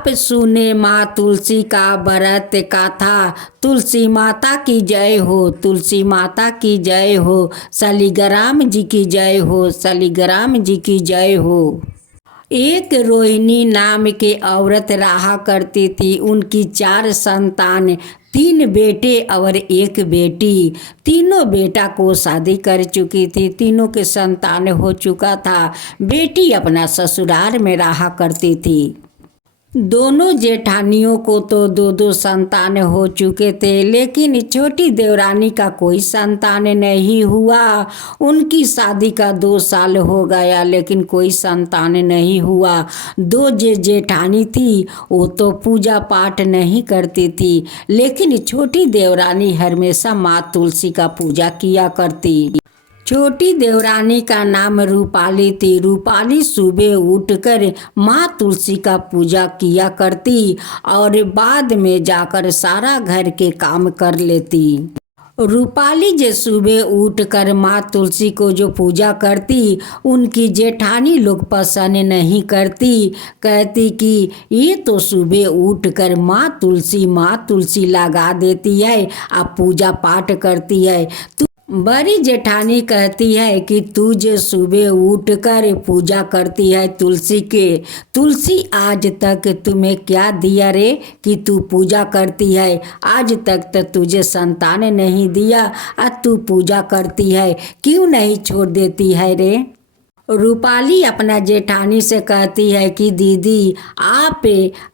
आप सुने माँ तुलसी का व्रत गाथा। तुलसी माता की जय हो, तुलसी माता की जय हो, शालिग्राम जी की जय हो, शालिग्राम जी की जय हो। एक रोहिणी नाम की औरत रहा करती थी। उनकी 4 संतान, 3 बेटे और 1 बेटी। तीनों बेटा को शादी कर चुकी थी, तीनों के संतान हो चुका था। बेटी अपना ससुराल में रहा करती थी। दोनों जेठानियों को तो 2-2 संतान हो चुके थे, लेकिन छोटी देवरानी का कोई संतान नहीं हुआ। उनकी शादी का 2 साल हो गया, लेकिन कोई संतान नहीं हुआ। 2 जेठानी थी, वो तो पूजा पाठ नहीं करती थी, लेकिन छोटी देवरानी हमेशा माँ तुलसी का पूजा किया करती। छोटी देवरानी का नाम रूपाली थी। रूपाली सुबह उठकर माँ तुलसी का पूजा किया करती और बाद में जाकर सारा घर के काम कर लेती। रूपाली जो सुबह उठकर माँ तुलसी को जो पूजा करती, उनकी जेठानी लोग पसंद नहीं करती। कहती कि ये तो सुबह उठकर माँ तुलसी लगा देती है, अब पूजा पाठ करती है। बड़ी जेठानी कहती है कि तू जो सुबह उठकर पूजा करती है तुलसी के, तुलसी आज तक तुम्हें क्या दिया रे कि तू पूजा करती है? आज तक तो तुझे संतान नहीं दिया, आज तू पूजा करती है, क्यों नहीं छोड़ देती है रे? रूपाली अपना जेठानी से कहती है कि दीदी आप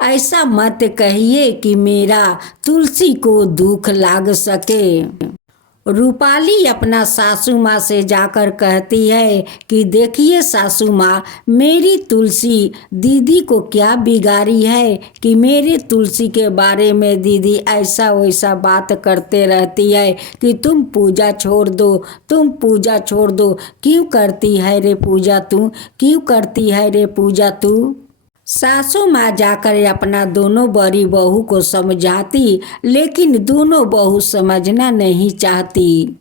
ऐसा मत कहिए कि मेरा तुलसी को दुख लाग सके। रूपाली अपना सासू माँ से जाकर कहती है कि देखिए सासू माँ, मेरी तुलसी दीदी को क्या बिगाड़ी है कि मेरे तुलसी के बारे में दीदी ऐसा वैसा बात करते रहती है कि तुम पूजा छोड़ दो, तुम पूजा छोड़ दो। क्यों करती है रे पूजा तू? क्यों करती है रे पूजा तू? सासू माँ जाकर अपना दोनों बड़ी बहू को समझाती, लेकिन दोनों बहू समझना नहीं चाहती।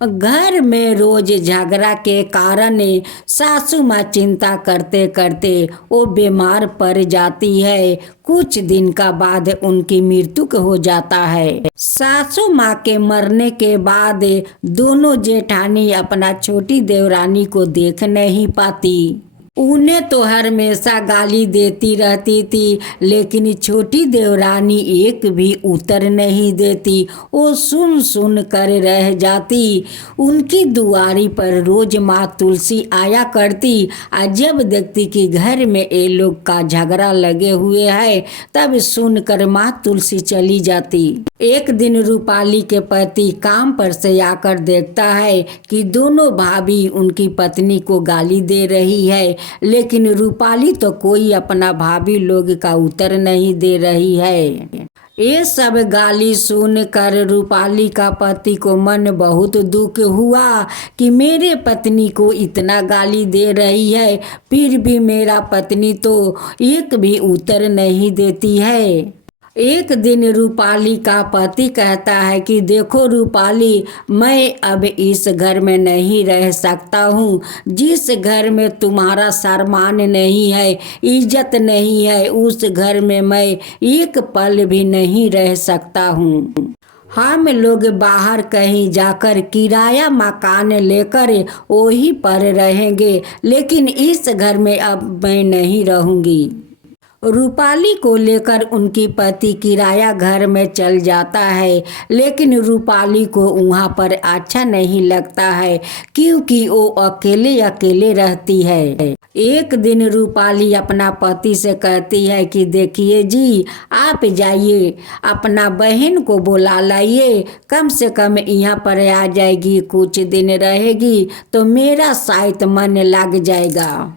घर में रोज झगड़ा के कारण सासू माँ चिंता करते करते वो बीमार पड़ जाती है। कुछ दिन का बाद उनकी मृत्यु हो जाता है। सासू माँ के मरने के बाद दोनों जेठानी अपना छोटी देवरानी को देख नहीं पाती। उन्हें तो हमेशा गाली देती रहती थी, लेकिन छोटी देवरानी एक भी उत्तर नहीं देती। वो सुन सुन कर रह जाती। उनकी दुआरी पर रोज माँ तुलसी आया करती और जब देखती कि घर में ये लोग का झगड़ा लगे हुए है, तब सुनकर माँ तुलसी चली जाती। एक दिन रूपाली के पति काम पर से आकर देखता है कि दोनों भाभी उनकी पत्नी को गाली दे रही है, लेकिन रूपाली तो कोई अपना भाभी लोग का उत्तर नहीं दे रही है। ये सब गाली सुनकर रूपाली का पति को मन बहुत दुख हुआ कि मेरे पत्नी को इतना गाली दे रही है, फिर भी मेरा पत्नी तो एक भी उत्तर नहीं देती है। एक दिन रूपाली का पति कहता है कि देखो रूपाली, मैं अब इस घर में नहीं रह सकता हूँ। जिस घर में तुम्हारा सम्मान नहीं है, इज्जत नहीं है, उस घर में मैं एक पल भी नहीं रह सकता हूँ। हम लोग बाहर कहीं जाकर किराया मकान लेकर वहीं पर रहेंगे, लेकिन इस घर में अब मैं नहीं रहूँगी। रूपाली को लेकर उनकी पति किराया घर में चल जाता है, लेकिन रूपाली को वहाँ पर अच्छा नहीं लगता है, क्योंकि वो अकेले अकेले रहती है। एक दिन रूपाली अपना पति से कहती है कि देखिए जी, आप जाइए अपना बहन को बुला लाइए, कम से कम यहाँ पर आ जाएगी, कुछ दिन रहेगी तो मेरा शायद मन लग जाएगा।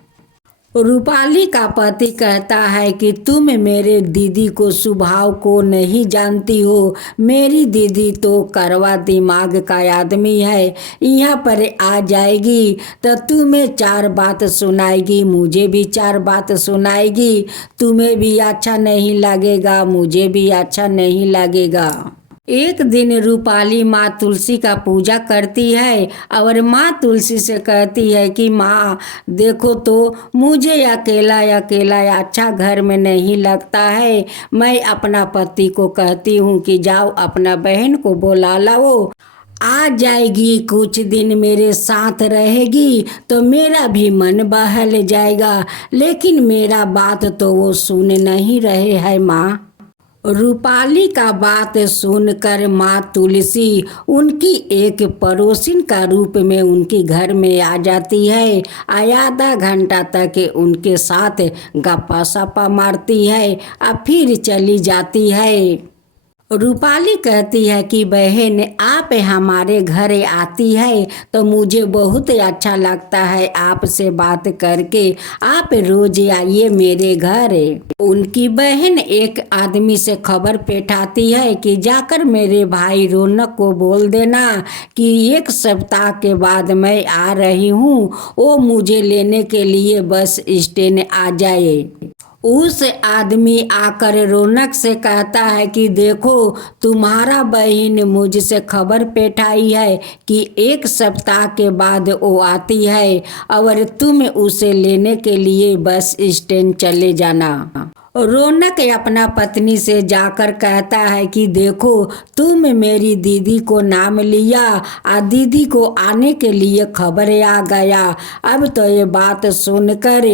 रूपाली का पति कहता है कि तुम मेरे दीदी को स्वभाव को नहीं जानती हो। मेरी दीदी तो कड़वा दिमाग का आदमी है। यहाँ पर आ जाएगी तो तुम्हें 4 बात सुनाएगी, मुझे भी 4 बात सुनाएगी। तुम्हें भी अच्छा नहीं लगेगा, मुझे भी अच्छा नहीं लगेगा। एक दिन रूपाली माँ तुलसी का पूजा करती है और माँ तुलसी से कहती है कि माँ देखो तो मुझे अकेला अकेला अच्छा घर में नहीं लगता है। मैं अपना पति को कहती हूँ कि जाओ अपना बहन को बुला लाओ, आ जाएगी, कुछ दिन मेरे साथ रहेगी तो मेरा भी मन बहल जाएगा। लेकिन मेरा बात तो वो सुन नहीं रहे हैं माँ। रूपाली का बात सुनकर माँ तुलसी उनकी एक पड़ोसिन का रूप में उनके घर में आ जाती है। आधा घंटा तक उनके साथ गप्पा सप्पा मारती है और फिर चली जाती है। रूपाली कहती है कि बहन आप हमारे घर आती है तो मुझे बहुत अच्छा लगता है आपसे बात करके, आप रोज आइए मेरे घर। उनकी बहन एक आदमी से खबर पेठाती है कि जाकर मेरे भाई रौनक को बोल देना कि 1 सप्ताह के बाद मैं आ रही हूँ, वो मुझे लेने के लिए बस स्टैंड आ जाए। उस आदमी आकर रौनक से कहता है कि देखो तुम्हारा बहन मुझसे खबर पेठाई है कि 1 सप्ताह के बाद वो आती है और तुम उसे लेने के लिए बस स्टैंड चले जाना। रौनक अपना पत्नी से जाकर कहता है कि देखो तुम मेरी दीदी को नाम लिया और दीदी को आने के लिए खबर आ गया। अब तो ये बात सुनकर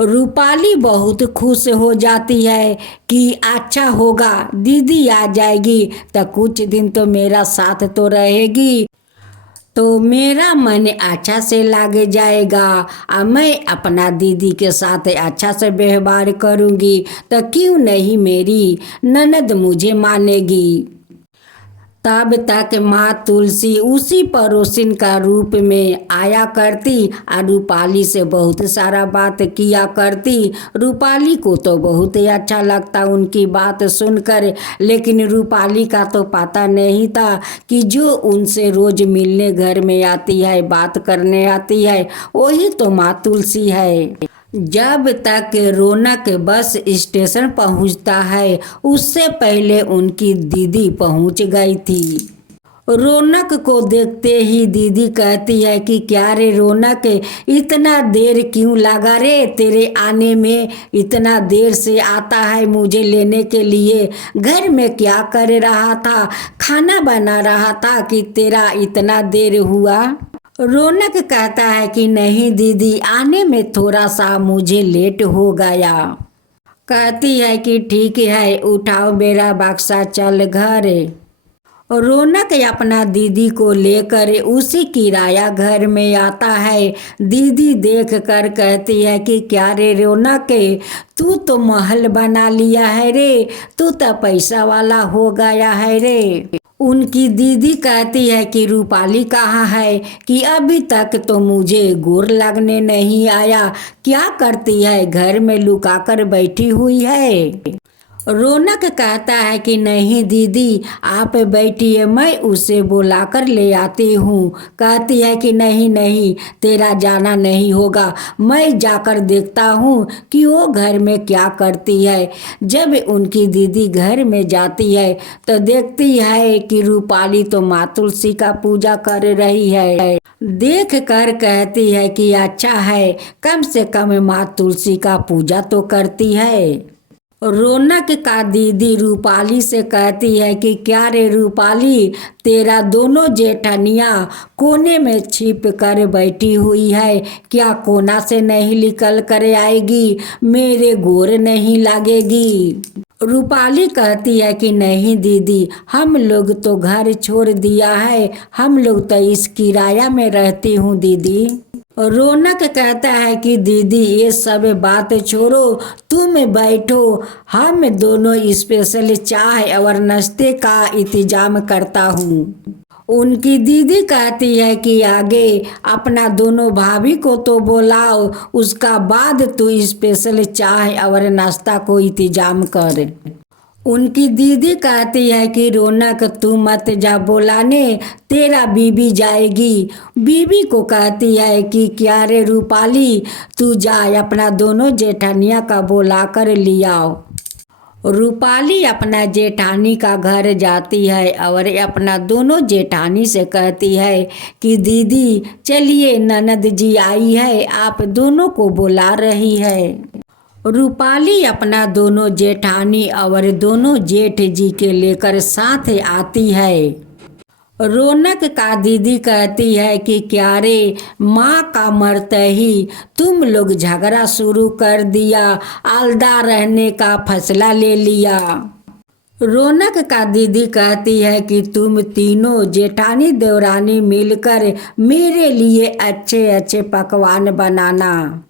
रूपाली बहुत खुश हो जाती है कि अच्छा होगा, दीदी आ जाएगी तो कुछ दिन तो मेरा साथ तो रहेगी, तो मेरा मन अच्छा से लग जाएगा और मैं अपना दीदी के साथ अच्छा से व्यवहार करूँगी तो क्यों नहीं मेरी ननद मुझे मानेगी। तब तक माँ तुलसी उसी पड़ोसिन का रूप में आया करती और रूपाली से बहुत सारा बात किया करती। रूपाली को तो बहुत ही अच्छा लगता उनकी बात सुनकर, लेकिन रूपाली का तो पता नहीं था कि जो उनसे रोज मिलने घर में आती है, बात करने आती है, वही तो माँ तुलसी है। जब तक रौनक बस स्टेशन पहुंचता है उससे पहले उनकी दीदी पहुंच गई थी। रौनक को देखते ही दीदी कहती है कि क्या रे रौनक, इतना देर क्यों लगा रे तेरे आने में, इतना देर से आता है मुझे लेने के लिए, घर में क्या कर रहा था, खाना बना रहा था कि तेरा इतना देर हुआ। रौनक कहता है कि नहीं दीदी, आने में थोड़ा सा मुझे लेट हो गया। कहती है कि ठीक है उठाओ मेरा बक्सा चल घर। रौनक अपना दीदी को लेकर उसी किराया घर में आता है। दीदी देख कर कहती है कि क्या रे रौनक, तू तो महल बना लिया है रे, तू तो पैसा वाला हो गया है रे। उनकी दीदी कहती है कि रूपाली कहाँ है कि अभी तक तो मुझे गोर लगने नहीं आया, क्या करती है घर में लुका कर बैठी हुई है। रौनक कहता है कि नहीं दीदी आप बैठिए, मैं उसे बुलाकर ले आती हूँ। कहती है कि नहीं नहीं तेरा जाना नहीं होगा, मैं जाकर देखता हूँ कि वो घर में क्या करती है। जब उनकी दीदी घर में जाती है तो देखती है कि रूपाली तो माँ तुलसी का पूजा कर रही है। देख कर कहती है कि अच्छा है, कम से कम माँ तुलसी का पूजा तो करती है। रौनक का दीदी रूपाली से कहती है कि क्या रे रूपाली, तेरा दोनों जेठनिया कोने में छिप कर बैठी हुई है, क्या कोना से नहीं निकल कर आएगी, मेरे गोर नहीं लगेगी। रूपाली कहती है कि नहीं दीदी, हम लोग तो घर छोड़ दिया है, हम लोग तो इस किराया में रहती हूँ दीदी। रौनक कहता है कि दीदी ये सब बात छोड़ो, तुम बैठो, हम दोनों स्पेशल चाय और नाश्ते का इंतजाम करता हूँ। उनकी दीदी कहती है कि आगे अपना दोनों भाभी को तो बुलाओ, उसका बाद तू स्पेशल चाय और नाश्ता को इंतजाम कर। उनकी दीदी कहती है कि रौनक तू मत जा बुलाने, तेरा बीबी जाएगी। बीबी को कहती है कि क्या रे रूपाली, तू जा अपना दोनों जेठनिया का बुला कर ले आओ। रूपाली अपना जेठानी का घर जाती है और अपना दोनों जेठानी से कहती है कि दीदी चलिए ननद जी आई है, आप दोनों को बुला रही है। रूपाली अपना दोनों जेठानी और दोनों जेठ जी के लेकर साथ आती है। रौनक का दीदी कहती है कि क्या रे, माँ का मरते ही तुम लोग झगड़ा शुरू कर दिया, आलदा रहने का फैसला ले लिया। रौनक का दीदी कहती है कि तुम तीनों जेठानी देवरानी मिलकर मेरे लिए अच्छे अच्छे पकवान बनाना।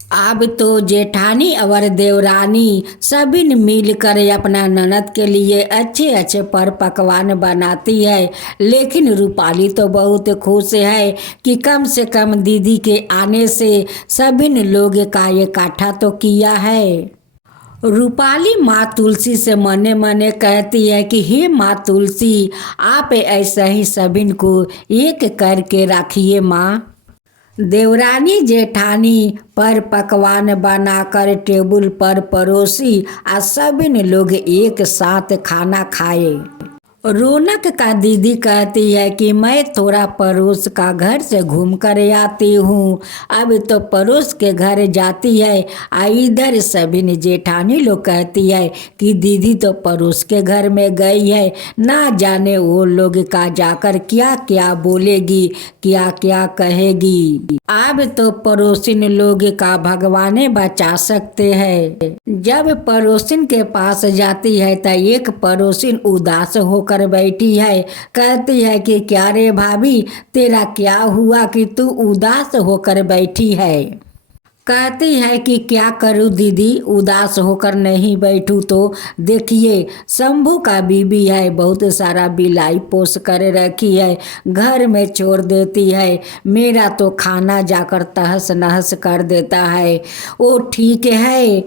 अब तो जेठानी और देवरानी सभी मिलकर अपना ननद के लिए अच्छे अच्छे पर पकवान बनाती है, लेकिन रूपाली तो बहुत खुश है कि कम से कम दीदी के आने से सभी लोग का इकट्ठा तो किया है। रूपाली माँ तुलसी से मने मने कहती है कि हे माँ तुलसी, आप ऐसा ही सभी को एक करके रखिए माँ। देवरानी जेठानी पर पकवान बनाकर टेबल पर परोसी और सभी लोग एक साथ खाना खाए। रौनक का दीदी कहती है कि मैं थोड़ा पड़ोस का घर से घूम कर आती हूँ। अब तो पड़ोस के घर जाती है। इधर सभी जेठानी लोग कहती है कि दीदी तो पड़ोस के घर में गई है, ना जाने वो लोग का जाकर क्या क्या बोलेगी, क्या क्या कहेगी। अब तो पड़ोसिन लोग का भगवाने बचा सकते हैं। जब पड़ोसिन के पास जाती है तो एक पड़ोसिन उदास होकर बैठी है। कहती है कि क्या रे भाभी, तेरा क्या हुआ कि तू उदास होकर बैठी है। कहती है कि क्या करूँ दीदी, उदास होकर नहीं बैठूँ तो देखिए शंभू का बीबी है, बहुत सारा बिलाई पोस कर रखी है, घर में छोड़ देती है, मेरा तो खाना जाकर तहस नहस कर देता है। वो ठीक है,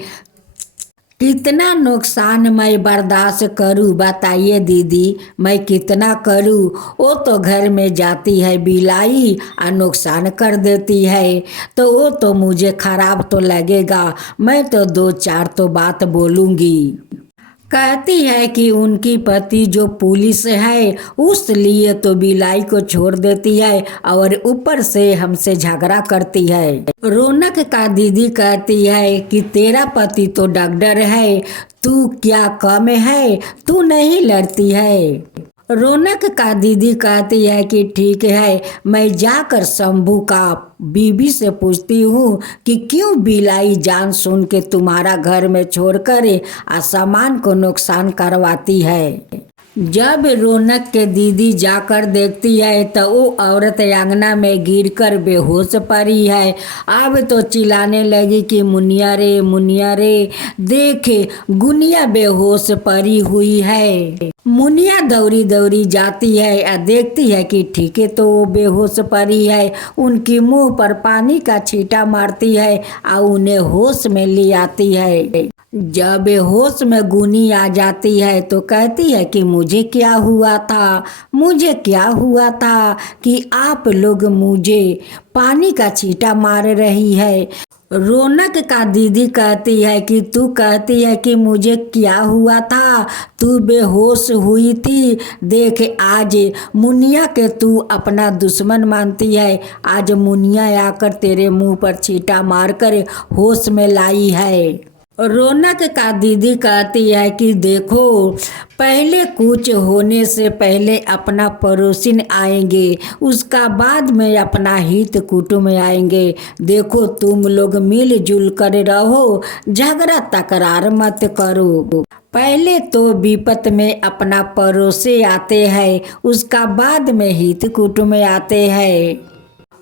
कितना नुकसान मैं बर्दाश्त करूं बताइए दीदी, मैं कितना करूं। वो तो घर में जाती है बिलाई और नुकसान कर देती है, तो वो तो मुझे खराब तो लगेगा, मैं तो दो चार तो बात बोलूँगी। कहती है कि उनकी पति जो पुलिस है उस लिए तो बिलाई को छोड़ देती है और ऊपर से हमसे झगड़ा करती है। रौनक का दीदी कहती है कि तेरा पति तो डॉक्टर है, तू क्या कम है, तू नहीं लड़ती है। रौनक का दीदी कहती है कि ठीक है, मैं जाकर शंभू का बीबी से पूछती हूँ कि क्यों बिलाई जान सुन के तुम्हारा घर में छोड़कर सामान को नुकसान करवाती है। जब रौनक के दीदी जाकर देखती है तो वो औरत आंगना में गिरकर बेहोश पड़ी है। अब तो चिल्लाने लगी कि मुनिया रे, देखे गुनिया बेहोश पड़ी हुई है। मुनिया दौड़ी दौड़ी जाती है और देखती है कि ठीक है तो वो बेहोश पड़ी है। उनकी मुंह पर पानी का छींटा मारती है और उन्हें होश में ले आती है। जब होश में गुनी आ जाती है तो कहती है कि मुझे क्या हुआ था कि आप लोग मुझे पानी का छींटा मार रही है। रौनक का दीदी कहती है कि तू कहती है कि मुझे क्या हुआ था, तू बेहोश हुई थी, देख आज मुनिया के तू अपना दुश्मन मानती है, आज मुनिया आकर तेरे मुंह पर छींटा मारकर होश में लाई है। रौनक का दीदी कहती है कि देखो, पहले कुछ होने से पहले अपना पड़ोसिन आएंगे, उसका बाद में अपना हित कुटुंब आएंगे। देखो तुम लोग मिलजुल कर रहो, झगड़ा तकरार मत करो। पहले तो विपत में अपना पड़ोसी आते हैं, उसका बाद में हित कुटुंब आते हैं।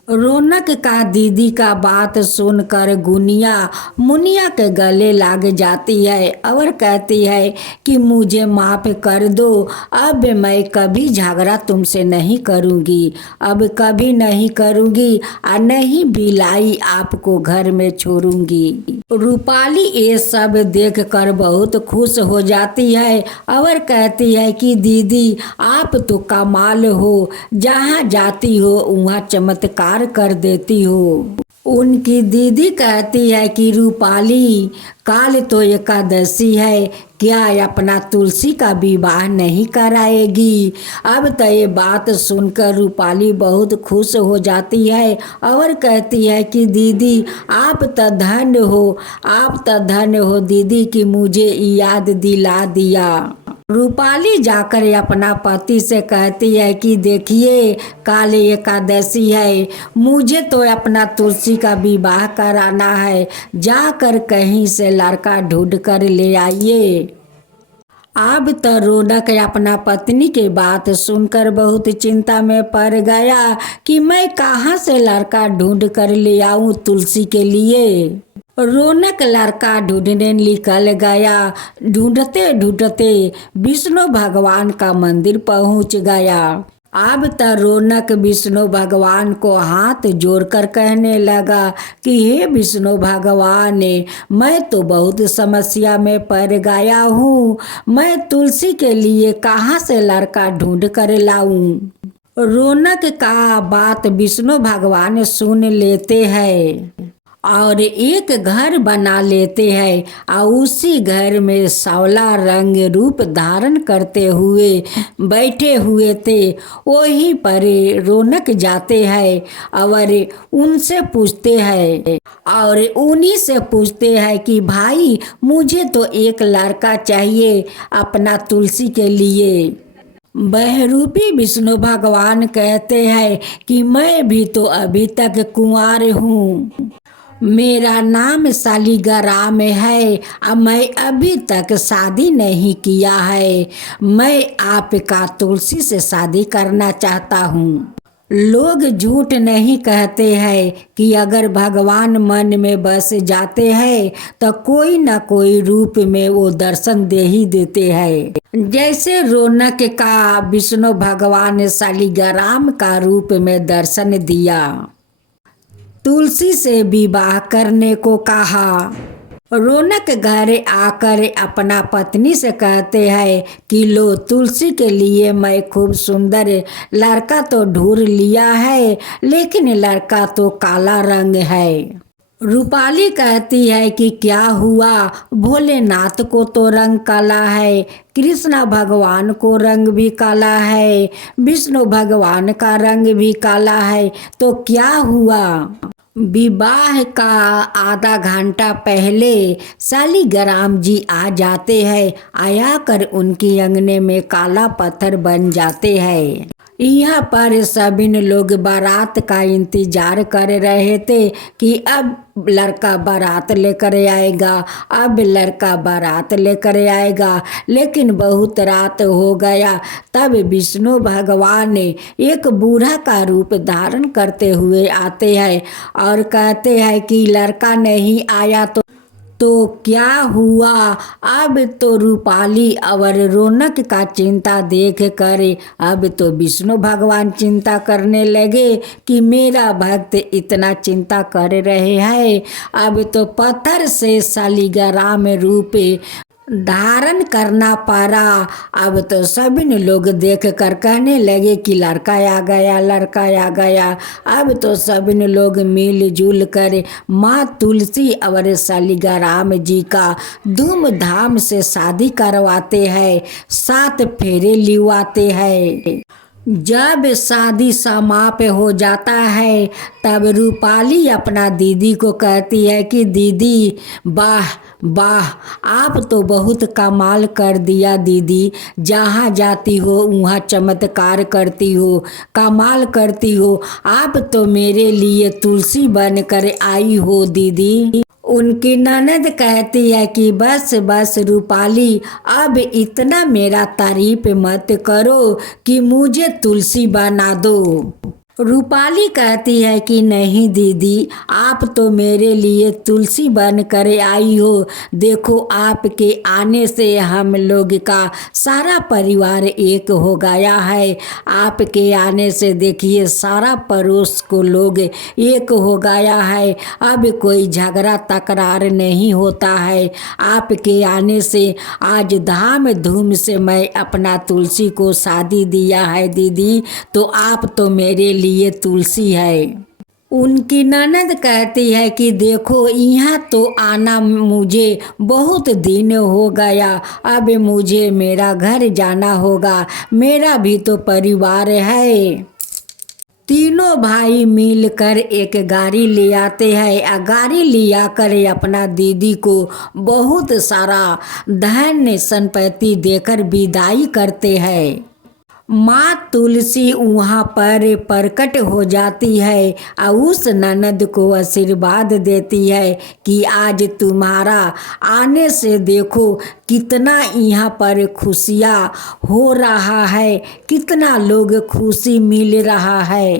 रौनक का दीदी का बात सुनकर गुनिया मुनिया के गले लग जाती है और कहती है कि मुझे माफ़ कर दो, अब मैं कभी झगड़ा तुमसे नहीं करूँगी, अब कभी नहीं करूँगी और नहीं बिलाई आपको घर में छोड़ूंगी। रूपाली ये सब देखकर बहुत खुश हो जाती है और कहती है कि दीदी आप तो कमाल हो, जहाँ जाती हो वहाँ चमत्कार कर देती हो। उनकी दीदी कहती है कि रूपाली, काल तो एकादशी है, क्या अपना तुलसी का विवाह नहीं कराएगी। अब तो ये बात सुनकर रूपाली बहुत खुश हो जाती है और कहती है कि दीदी आप तो धन्य हो, आप तो धन्य हो दीदी कि मुझे याद दिला दिया। रूपाली जाकर अपना पति से कहती है कि देखिए काल एकादशी है, मुझे तो अपना तुलसी का विवाह कराना है, जाकर कहीं से लड़का ढूंढ कर ले आइए। अब तो रौनक अपना पत्नी की बात सुनकर बहुत चिंता में पड़ गया कि मैं कहाँ से लड़का ढूंढ कर ले आऊं तुलसी के लिए। रौनक लड़का ढूंढने निकल गया। ढूंढते ढूंढते विष्णु भगवान का मंदिर पहुंच गया। अब तो रौनक विष्णु भगवान को हाथ जोड़कर कहने लगा कि हे विष्णु भगवान, मैं तो बहुत समस्या में पड़ गया हूँ, मैं तुलसी के लिए कहाँ से लड़का ढूंढ कर लाऊं। रौनक का बात विष्णु भगवान सुन लेते हैं और एक घर बना लेते हैं और उसी घर में सांवला रंग रूप धारण करते हुए बैठे हुए थे। वहीं पर रौनक जाते हैं और उनसे पूछते हैं और उन्हीं से पूछते हैं कि भाई मुझे तो एक लड़का चाहिए अपना तुलसी के लिए। बहरूपी विष्णु भगवान कहते हैं कि मैं भी तो अभी तक कुंवार हूँ, मेरा नाम शालिग्राम है और मैं अभी तक शादी नहीं किया है, मैं आपका तुलसी से शादी करना चाहता हूँ। लोग झूठ नहीं कहते हैं कि अगर भगवान मन में बस जाते हैं तो कोई न कोई रूप में वो दर्शन दे ही देते हैं। जैसे रौनक का विष्णु भगवान ने शालिग्राम का रूप में दर्शन दिया, तुलसी से विवाह करने को कहा। रौनक घर आकर अपना पत्नी से कहते हैं कि लो तुलसी के लिए मैं खूब सुंदर लड़का तो ढूंढ लिया है, लेकिन लड़का तो काला रंग है। रूपाली कहती है कि क्या हुआ, भोलेनाथ को तो रंग काला है, कृष्णा भगवान को रंग भी काला है, विष्णु भगवान का रंग भी काला है, तो क्या हुआ। विवाह का आधा घंटा पहले शालिग्राम जी आ जाते हैं, आया कर उनके अंगने में काला पत्थर बन जाते हैं। यहाँ पर सभी लोग बारात का इंतजार कर रहे थे कि अब लड़का बारात लेकर आएगा, अब लड़का बारात लेकर आएगा, लेकिन बहुत रात हो गया। तब विष्णु भगवान ने एक बूढ़ा का रूप धारण करते हुए आते हैं और कहते हैं कि लड़का नहीं आया तो क्या हुआ। अब तो रूपाली और रौनक का चिंता देख कर अब तो विष्णु भगवान चिंता करने लगे कि मेरा भक्त इतना चिंता कर रहे हैं, अब तो पत्थर से शालिग्राम रूप धारण करना पड़ा। अब तो सभी लोग देख कर कहने लगे कि लड़का आ गया, लड़का आ गया। अब तो सभी लोग मिलजुल कर माँ तुलसी और शालिग्राम जी का धूमधाम से शादी करवाते हैं, 7 फेरे लिवाते हैं। जब शादी समाप्त हो जाता है तब रूपाली अपना दीदी को कहती है कि दीदी वाह वाह, आप तो बहुत कमाल कर दिया दीदी, जहाँ जाती हो वहाँ चमत्कार करती हो, कमाल करती हो, आप तो मेरे लिए तुलसी बनकर आई हो दीदी। उनकी ननद कहती है कि बस बस रूपाली, अब इतना मेरा तारीफ मत करो कि मुझे तुलसी बना दो। रूपाली कहती है कि नहीं दीदी, आप तो मेरे लिए तुलसी बन कर आई हो, देखो आपके आने से हम लोग का सारा परिवार एक हो गया है, आपके आने से देखिए सारा पड़ोस को लोग एक हो गया है, अब कोई झगड़ा तकरार नहीं होता है। आपके आने से आज धाम धूम से मैं अपना तुलसी को शादी दिया है दीदी, तो आप तो मेरे लिए तुलसी है। उनकी ननद कहती है कि देखो यहाँ तो आना मुझे बहुत दिन हो गया, अब मुझे मेरा घर जाना होगा, मेरा भी तो परिवार है। तीनों भाई मिलकर एक गाड़ी ले आते हैं। गाड़ी ले आकर अपना दीदी को बहुत सारा धन संपत्ति देकर विदाई करते हैं। माँ तुलसी वहाँ पर प्रकट हो जाती है और उस ननद को आशीर्वाद देती है कि आज तुम्हारा आने से देखो कितना यहाँ पर खुशियाँ हो रहा है, कितना लोग खुशी मिल रहा है।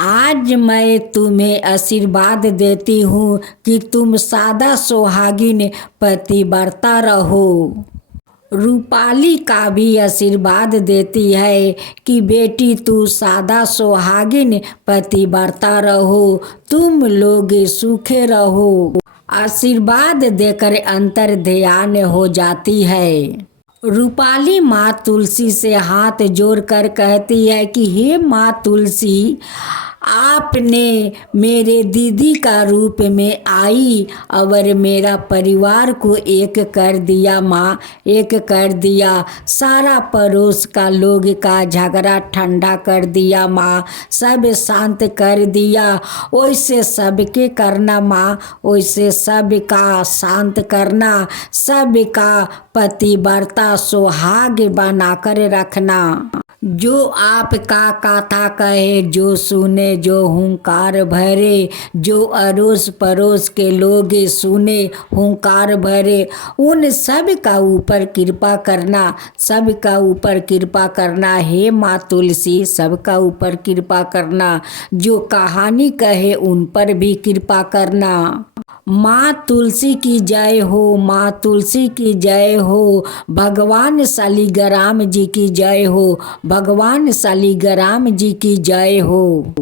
आज मैं तुम्हें आशीर्वाद देती हूँ कि तुम सादा सुहागिन पतिव्रता रहो। रूपाली का भी आशीर्वाद देती है कि बेटी तू सादा सुहागिन पतिव्रता रहो, तुम लोग सूखे रहो। आशीर्वाद देकर अंतर ध्यान हो जाती है। रूपाली माँ तुलसी से हाथ जोड़कर कहती है कि हे माँ तुलसी, आपने मेरे दीदी का रूप में आई और मेरा परिवार को एक कर दिया माँ, एक कर दिया। सारा पड़ोस का लोग का झगड़ा ठंडा कर दिया माँ, सब शांत कर दिया। वैसे सबके करना माँ, वैसे सबका शांत करना, सबका पतिव्रता सुहाग बनाकर रखना। जो आपका कथा कहे, जो सुने, जो हुंकार भरे, जो अड़ोस पड़ोस के लोग सुने हुंकार भरे, उन सब का ऊपर कृपा करना, सब का ऊपर कृपा करना। हे माँ तुलसी, सब का ऊपर कृपा करना। जो कहानी कहे उन पर भी कृपा करना। माँ तुलसी की जय हो, माँ तुलसी की जय हो। भगवान शालिग्राम जी की जय हो, भगवान शालिग्राम जी की जय हो।